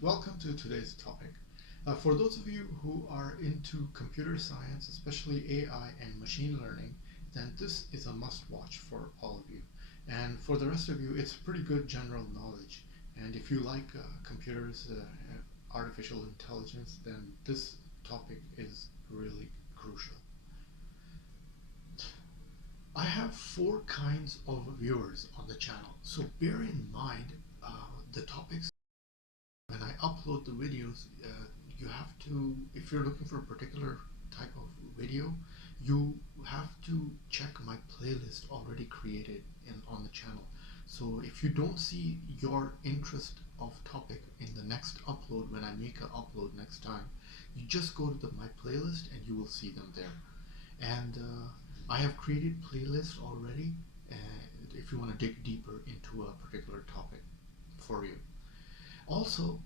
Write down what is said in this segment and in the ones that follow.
Welcome to today's topic. For those of you who are into computer science, especially AI and machine learning, then this is a must-watch for all of you. And for the rest of you, it's pretty good general knowledge. And if you like computers, artificial intelligence, then this topic is really crucial. I have four kinds of viewers on the channel, so bear in mind the topics. When I upload the videos, you have to, if you're looking for a particular type of video, you have to check my playlist already created on the channel. So if you don't see your interest of topic in the next upload, when I make an upload next time, you just go to my playlist and you will see them there. And I have created playlists already if you want to dig deeper into a particular topic for you. Also,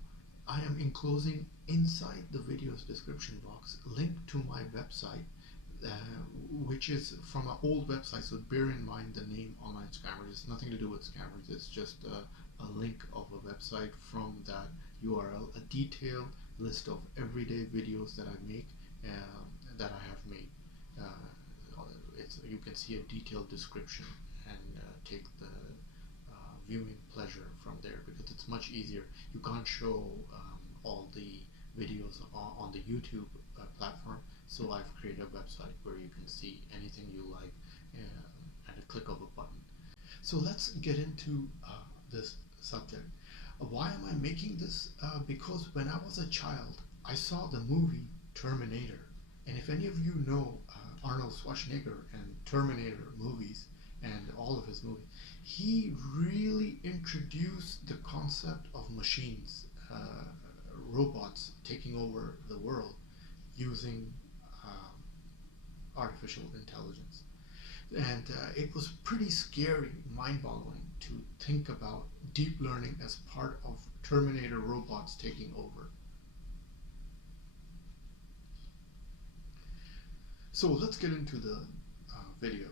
I am enclosing inside the video's description box link to my website, which is from an old website, so bear in mind the name Online Scammers. It's nothing to do with scammers, it's just a link of a website from that URL, a detailed list of everyday videos that I make, that I have made. You can see a detailed description and take the viewing pleasure from there, because it's much easier. You can't show all the videos on the YouTube platform, so I've created a website where you can see anything you like at a click of a button. So let's get into this subject. Why am I making this? Because when I was a child, I saw the movie Terminator, and if any of you know Arnold Schwarzenegger and Terminator movies and all of his movies, he really introduced the concept of machines, robots taking over the world using artificial intelligence. And it was pretty scary, mind-boggling to think about deep learning as part of Terminator robots taking over. So let's get into the video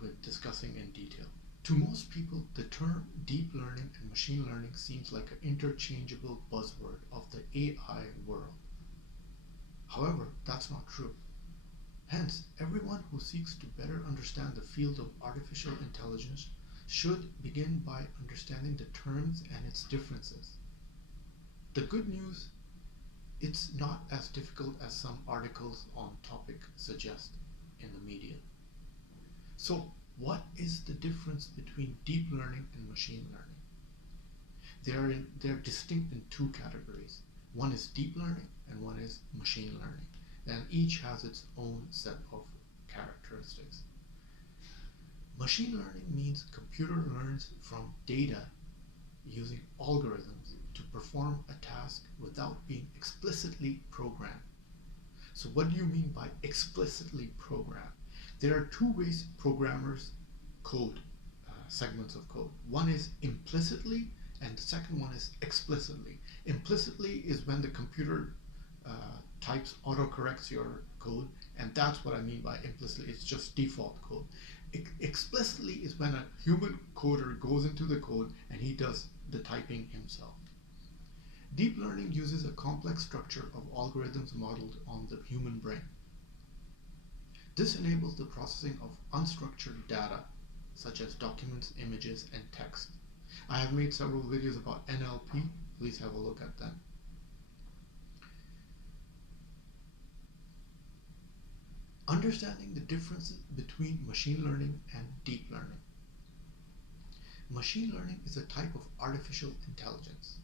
with discussing in detail. To most people, the term deep learning and machine learning seems like an interchangeable buzzword of the AI world. However, that's not true. Hence, everyone who seeks to better understand the field of artificial intelligence should begin by understanding the terms and its differences. The good news, it's not as difficult as some articles on topic suggest in the media. So, what is the difference between deep learning and machine learning? They're distinct in two categories. One is deep learning and one is machine learning. And each has its own set of characteristics. Machine learning means computer learns from data using algorithms to perform a task without being explicitly programmed. So what do you mean by explicitly programmed? There are two ways programmers code segments of code. One is implicitly and the second one is explicitly. Implicitly is when the computer types autocorrects your code, and that's what I mean by implicitly. It's just default code. Explicitly is when a human coder goes into the code and he does the typing himself. Deep learning uses a complex structure of algorithms modeled on the human brain. This enables the processing of unstructured data, such as documents, images, and text. I have made several videos about NLP. Please have a look at them. Understanding the differences between machine learning and deep learning. Machine learning is a type of artificial intelligence.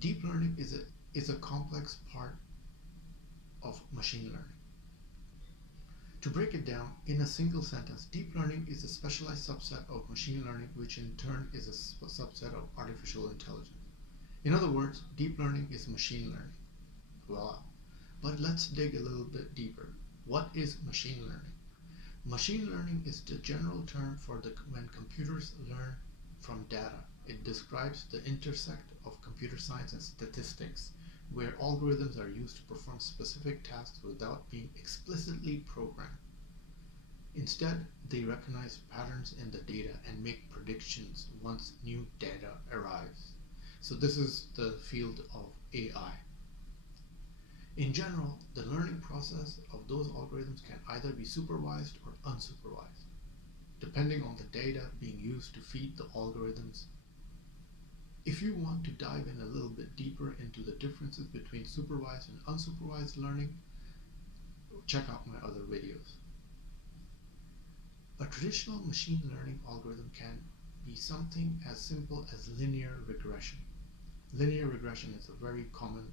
Deep learning is a complex part of machine learning. To break it down in a single sentence, deep learning is a specialized subset of machine learning, which in turn is a subset of artificial intelligence. In other words, deep learning is machine learning. Voila. But let's dig a little bit deeper. What is machine learning? Machine learning is the general term for when computers learn from data. It describes the intersect of computer science and statistics, where algorithms are used to perform specific tasks without being explicitly programmed. Instead, they recognize patterns in the data and make predictions once new data arrives. So this is the field of AI. In general, the learning process of those algorithms can either be supervised or unsupervised, depending on the data being used to feed the algorithms. If you want to dive in a little bit deeper into the differences between supervised and unsupervised learning, check out my other videos. A traditional machine learning algorithm can be something as simple as linear regression. Linear regression is a very common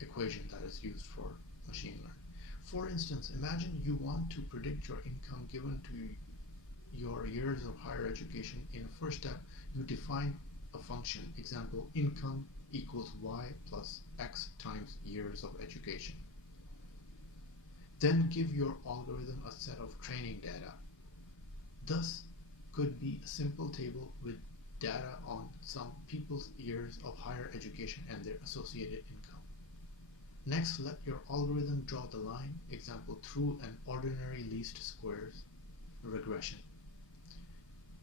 equation that is used for machine learning. For instance, imagine you want to predict your income given to your years of higher education. In a first step, you define a function, example, income equals y plus x times years of education. Then give your algorithm a set of training data. Thus could be a simple table with data on some people's years of higher education and their associated income. Next, let your algorithm draw the line, example, through an ordinary least squares regression,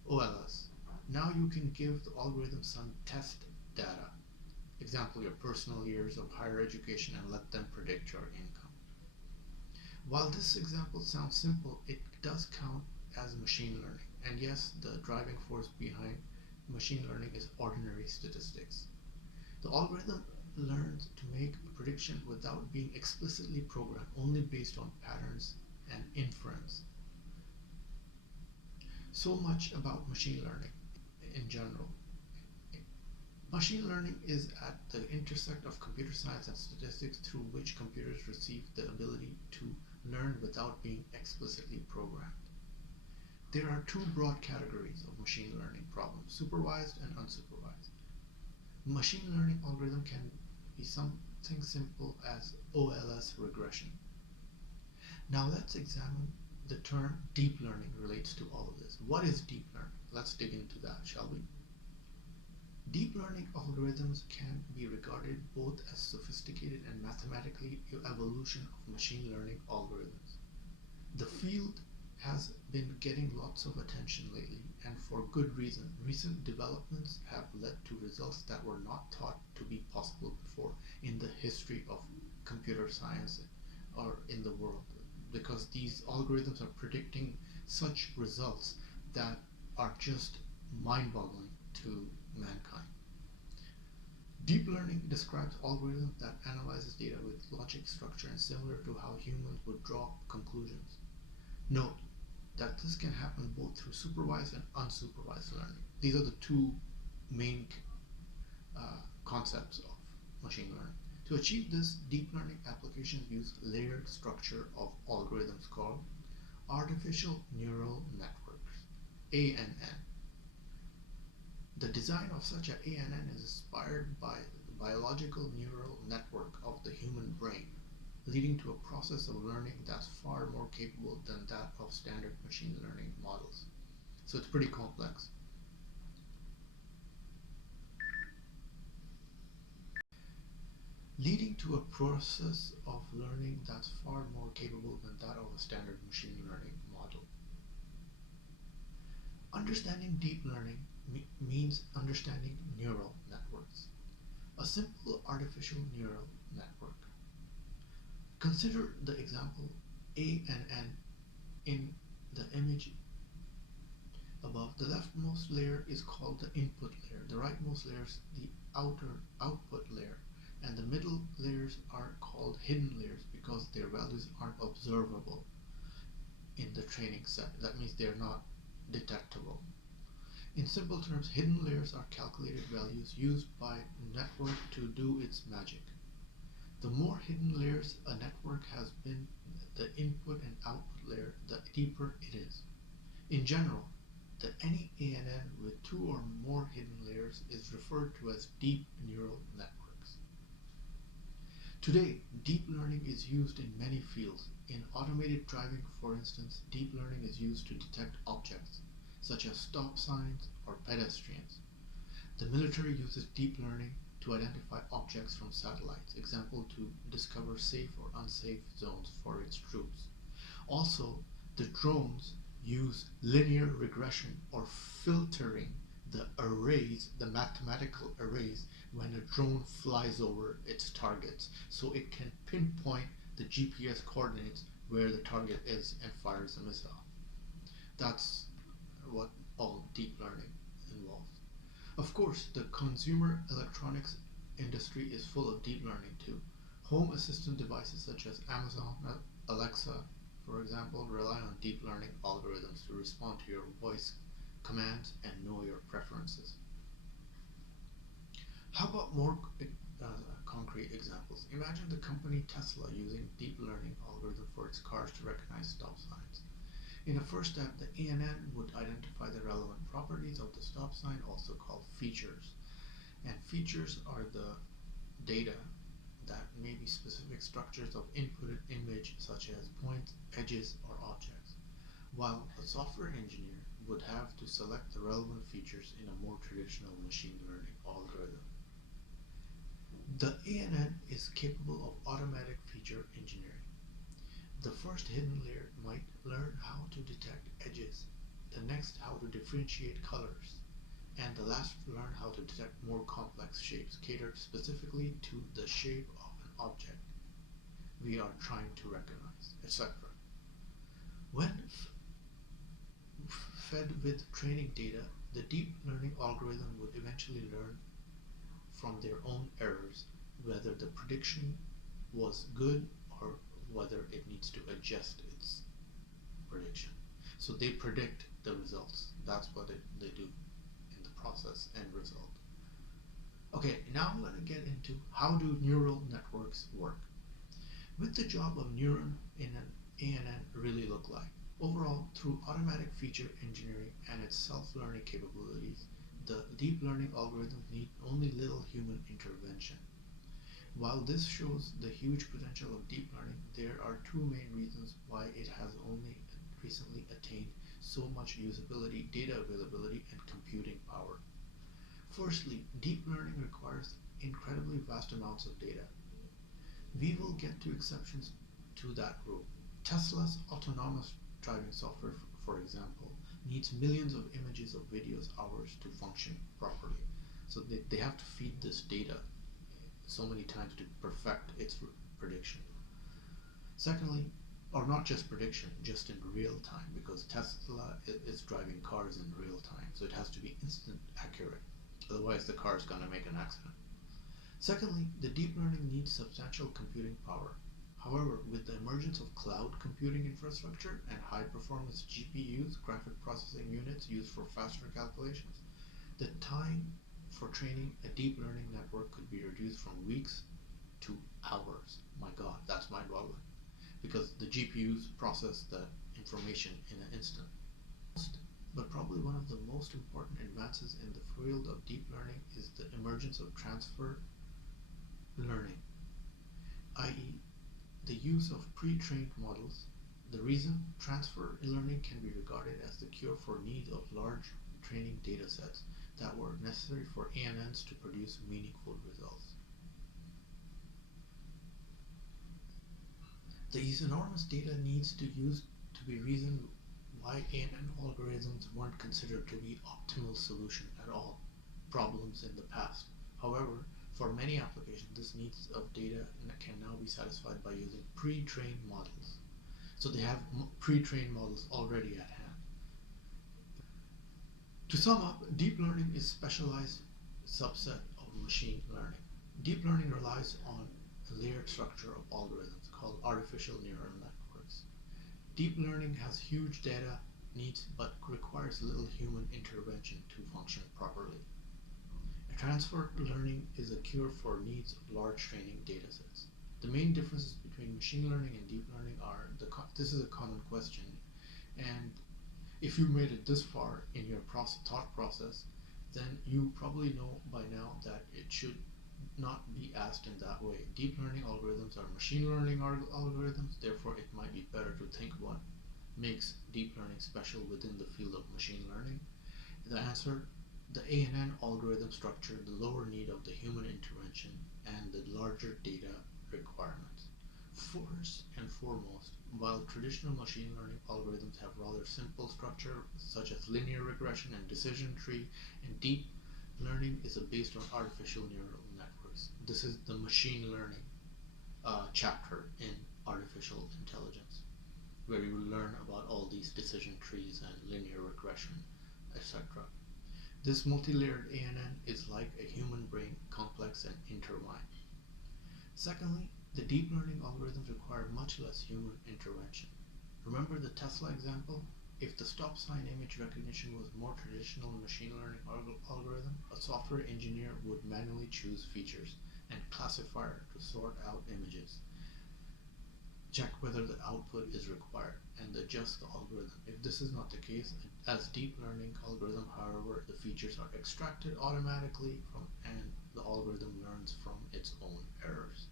OLS. Now you can give the algorithm some test data, example, your personal years of higher education, and let them predict your income. While this example sounds simple, it does count as machine learning. And yes, the driving force behind machine learning is ordinary statistics. The algorithm learns to make a prediction without being explicitly programmed, only based on patterns and inference. So much about machine learning in general. Machine learning is at the intersect of computer science and statistics, through which computers receive the ability to learn without being explicitly programmed. There are two broad categories of machine learning problems, supervised and unsupervised. Machine learning algorithm can be something simple as OLS regression. Now let's examine the term deep learning relates to all of this. What is deep learning? Let's dig into that, shall we? Deep learning algorithms can be regarded both as sophisticated and mathematically evolution of machine learning algorithms. The field has been getting lots of attention lately, and for good reason. Recent developments have led to results that were not thought to be possible before in the history of computer science or in the world, because these algorithms are predicting such results that are just mind-boggling to mankind. Deep learning describes algorithms that analyzes data with logic, structure, and similar to how humans would draw conclusions. Note that this can happen both through supervised and unsupervised learning. These are the two main concepts of machine learning. To achieve this, deep learning applications use layered structure of algorithms called artificial neural networks, ANN. The design of such an ANN is inspired by the biological neural network of the human brain, leading to a process of learning that's far more capable than that of standard machine learning models. So it's pretty complex. Leading to a process of learning that's far more capable than that of a standard machine learning model. Understanding deep learning means understanding neural networks. A simple artificial neural network. Consider the example ANN in the image above. The leftmost layer is called the input layer, the rightmost layer is the outer output layer, and the middle layers are called hidden layers because their values aren't observable in the training set. That means they're not detectable. In simple terms, hidden layers are calculated values used by a network to do its magic. The more hidden layers a network has been the input and output layer, the deeper it is. In general, any ANN with two or more hidden layers is referred to as deep neural networks. Today, deep learning is used in many fields. In automated driving, for instance, deep learning is used to detect objects, such as stop signs or pedestrians. The military uses deep learning to identify objects from satellites, example, to discover safe or unsafe zones for its troops. Also, the drones use linear regression or filtering the arrays, the mathematical arrays, when a drone flies over its targets, so it can pinpoint the GPS coordinates where the target is and fires a missile. That's what all deep learning involves. Of course, the consumer electronics industry is full of deep learning too. Home assistant devices such as Amazon, Alexa, for example, rely on deep learning algorithms to respond to your voice commands and know your preferences. How about more concrete examples? Imagine the company Tesla using deep learning algorithm for its cars to recognize stop signs. In a first step, the ANN would identify the relevant properties of the stop sign, also called features. And features are the data that may be specific structures of inputted image such as points, edges, or objects, while a software engineer would have to select the relevant features in a more traditional machine learning algorithm. The ANN is capable of automatic feature engineering. The first hidden layer might learn how to detect edges, the next how to differentiate colors, and the last learn how to detect more complex shapes catered specifically to the shape of an object we are trying to recognize, etc. When fed with training data, the deep learning algorithm would eventually learn from their own errors whether the prediction was good or whether it needs to adjust its prediction. So they predict the results. That's what they do in the process end result. Okay, now I'm going to get into how do neural networks work. What the job of neuron in an ANN really look like? Overall, through automatic feature engineering and its self-learning capabilities, the deep learning algorithms need only little human intervention. While this shows the huge potential of deep learning, there are two main reasons why it has only recently attained so much usability, data availability, and computing power. Firstly, deep learning requires incredibly vast amounts of data. We will get to exceptions to that rule. Tesla's autonomous driving software, for example, needs millions of images of videos hours to function properly. So they have to feed this data so many times to perfect its prediction. Secondly, or not just prediction, just in real time, because Tesla is driving cars in real time, so it has to be instant accurate. Otherwise, the car is going to make an accident. Secondly, the deep learning needs substantial computing power. However, with the emergence of cloud computing infrastructure and high-performance GPUs, graphic processing units used for faster calculations, the time for training a deep learning network could be reduced from weeks to hours. My God, that's mind-boggling. Because the GPUs process the information in an instant. But probably one of the most important advances in the field of deep learning is the emergence of transfer learning, i.e., the use of pre-trained models. The reason transfer learning can be regarded as the cure for needs of large training data sets that were necessary for ANNs to produce meaningful results. These enormous data needs to be reason why ANN algorithms weren't considered to be optimal solution at all problems in the past. However, for many applications, this needs of data can now be satisfied by using pre-trained models. So they have pre-trained models already at hand. To sum up, deep learning is a specialized subset of machine learning. Deep learning relies on a layered structure of algorithms called artificial neural networks. Deep learning has huge data needs but requires little human intervention to function properly. Transfer learning is a cure for needs of large training data sets. The main differences between machine learning and deep learning are, this is a common question, and if you made it this far in your thought process, then you probably know by now that it should not be asked in that way. Deep learning algorithms are machine learning algorithms, therefore it might be better to think what makes deep learning special within the field of machine learning. The answer, the ANN algorithm structure, the lower need of the human intervention, and the larger data requirements. First and foremost, while traditional machine learning algorithms have rather simple structure such as linear regression and decision tree, and deep learning is based on artificial neural networks. This is the machine learning chapter in artificial intelligence, where you will learn about all these decision trees and linear regression, etc. This multi-layered ANN is like a human brain, complex and intertwined. Secondly, the deep learning algorithms require much less human intervention. Remember the Tesla example? If the stop sign image recognition was more traditional machine learning algorithm, a software engineer would manually choose features and classifier to sort out images, check whether the output is required, and adjust the algorithm. If this is not the case, as deep learning algorithm, however, the features are extracted automatically and the algorithm learns from its own errors.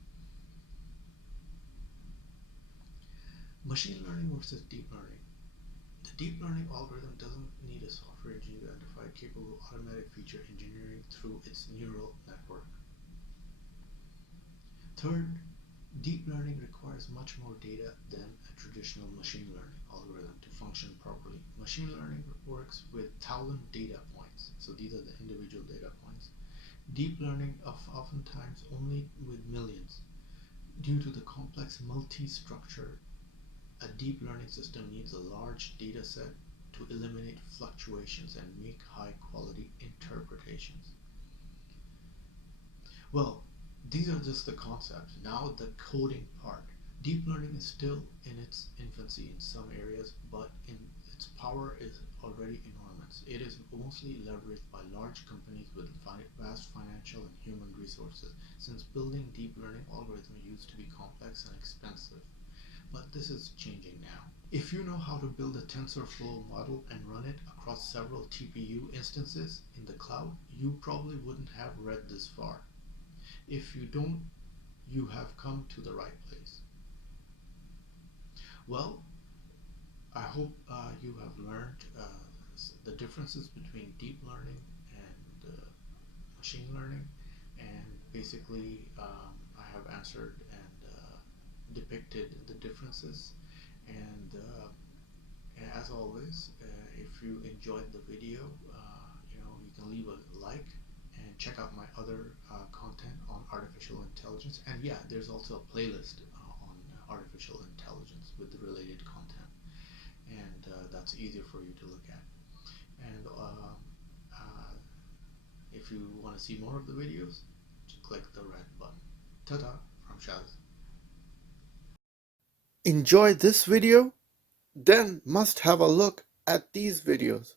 Machine learning versus deep learning. The deep learning algorithm doesn't need a software engineer to identify capable automatic feature engineering through its neural network. Third, deep learning requires much more data than a traditional machine learning algorithm to function properly. Machine learning works with 1,000 data points, so these are the individual data points. Deep learning oftentimes only with millions. Due to the complex multi-structure, a deep learning system needs a large data set to eliminate fluctuations and make high-quality interpretations. Well, these are just the concepts. Now the coding part. Deep learning is still in its infancy in some areas, but its power is already enormous. It is mostly leveraged by large companies with vast financial and human resources, since building deep learning algorithms used to be complex and expensive. But this is changing now. If you know how to build a TensorFlow model and run it across several TPU instances in the cloud, you probably wouldn't have read this far. If you don't, you have come to the right place. Well, I hope you have learned the differences between deep learning and machine learning, and basically I have answered and depicted the differences. And as always, if you enjoyed the video, you can leave a like and check out my other content on artificial intelligence. And yeah, there's also a playlist on artificial intelligence with the related content, and that's easier for you to look at. And if you want to see more of the videos, just click the red button. Ta-ta from Shaz. Enjoy this video? Then must have a look at these videos.